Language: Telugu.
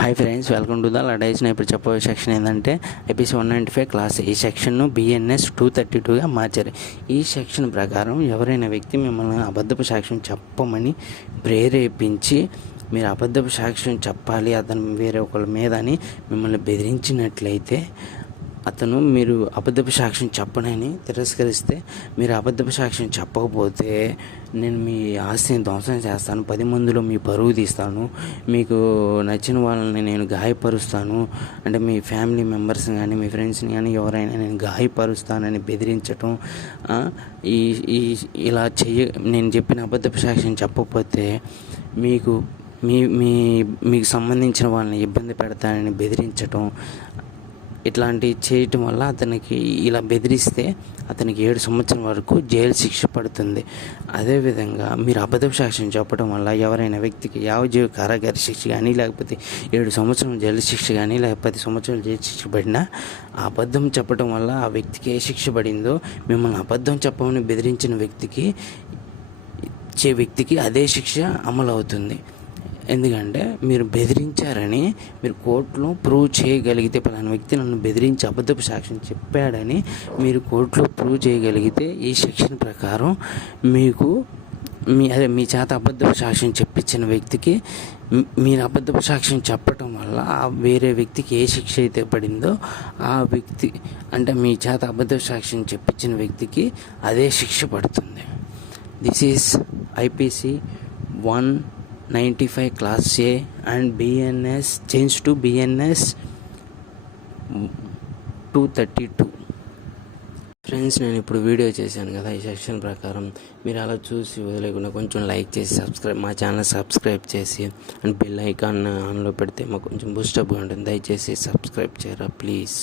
Hi friends, welcome to the ladies. ఇప్పుడు చెప్పబోయే సెక్షన్ ఏంటంటే ఐపీసీ 195 క్లాస్. ఈ సెక్షన్ను BNS 232గా మార్చారు. ఈ సెక్షన్ ప్రకారం ఎవరైనా వ్యక్తి మిమ్మల్ని అబద్ధపు సాక్ష్యం చెప్పమని ప్రేరేపించి మీరు అబద్ధపు సాక్ష్యం చెప్పాలి అతను వేరే ఒకళ్ళ మీద అని మిమ్మల్ని బెదిరించినట్లయితే, అతను మీరు అబద్ధపు సాక్ష్యం చెప్పనని తిరస్కరిస్తే, మీరు అబద్ధపు సాక్ష్యం చెప్పకపోతే నేను మీ ఆస్తిని ధ్వంసం చేస్తాను, 10 మందిలో మీ పరువు తీస్తాను, మీకు నచ్చిన వాళ్ళని నేను గాయపరుస్తాను, అంటే మీ ఫ్యామిలీ మెంబర్స్ని కానీ మీ ఫ్రెండ్స్ని కానీ ఎవరైనా నేను గాయపరుస్తానని బెదిరించటం, ఇలా నేను చెప్పిన అబద్ధపు సాక్ష్యం చెప్పకపోతే మీకు మీకు సంబంధించిన వాళ్ళని ఇబ్బంది పెడతానని బెదిరించటం, ఇట్లాంటివి చేయటం వల్ల అతనికి ఇలా బెదిరిస్తే అతనికి 7 సంవత్సరాల వరకు జైలు శిక్ష పడుతుంది. అదేవిధంగా మీరు అబద్ధపు సాక్ష్యం చెప్పడం వల్ల ఎవరైనా వ్యక్తికి యావజ్జీవ కారాగార శిక్ష కానీ, లేకపోతే 7 సంవత్సరాల జైలు శిక్ష కానీ, లేకపోతే 10 సంవత్సరాలు జైలు శిక్ష పడినా, ఆ అబద్ధం చెప్పడం వల్ల ఆ వ్యక్తికి ఏ శిక్ష పడిందో మిమ్మల్ని అబద్ధం చెప్పమని బెదిరించిన వ్యక్తికి అదే శిక్ష అమలు అవుతుంది. ఎందుకంటే మీరు బెదిరించారని మీరు కోర్టులో ప్రూవ్ చేయగలిగితే, పలానా వ్యక్తి నన్ను బెదిరించి అబద్ధపు సాక్ష్యం చెప్పాడని మీరు కోర్టులో ప్రూవ్ చేయగలిగితే, ఈ సెక్షన్ ప్రకారం మీకు మీ చేత అబద్ధపు సాక్ష్యం చెప్పించిన వ్యక్తికి మీరు అబద్ధపు సాక్ష్యం చెప్పటం వల్ల ఆ వేరే వ్యక్తికి ఏ శిక్ష అయితే పడిందో ఆ వ్యక్తి, అంటే మీ చేత అబద్ధపు సాక్ష్యం చెప్పించిన వ్యక్తికి అదే శిక్ష పడుతుంది. This is IPC 195 Class A and BNS changed to BNS 232. Friends, నేను ఇప్పుడు వీడియో చేశాను కదా, ఈ సెక్షన్ ప్రకారం మీరు అలా చూసి వదిలేకుండా కొంచెం లైక్ చేసి మా ఛానల్ సబ్స్క్రైబ్ చేసి అండ్ బెల్ ఐకాన్ ఆన్లో పెడితే మాకు కొంచెం బూస్టప్గా ఉంటుంది. దయచేసి సబ్స్క్రైబ్ చేయరా ప్లీజ్.